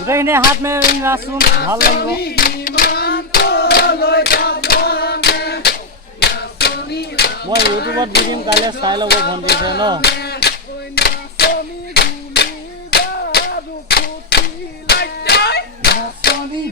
গোটেইখিনি হাত মেলি নাচোন ভাল লাগিব মই ইউটিউবত দি দিম কাইলৈ চাই ল'ব ভণ্টিছে ন নাচনী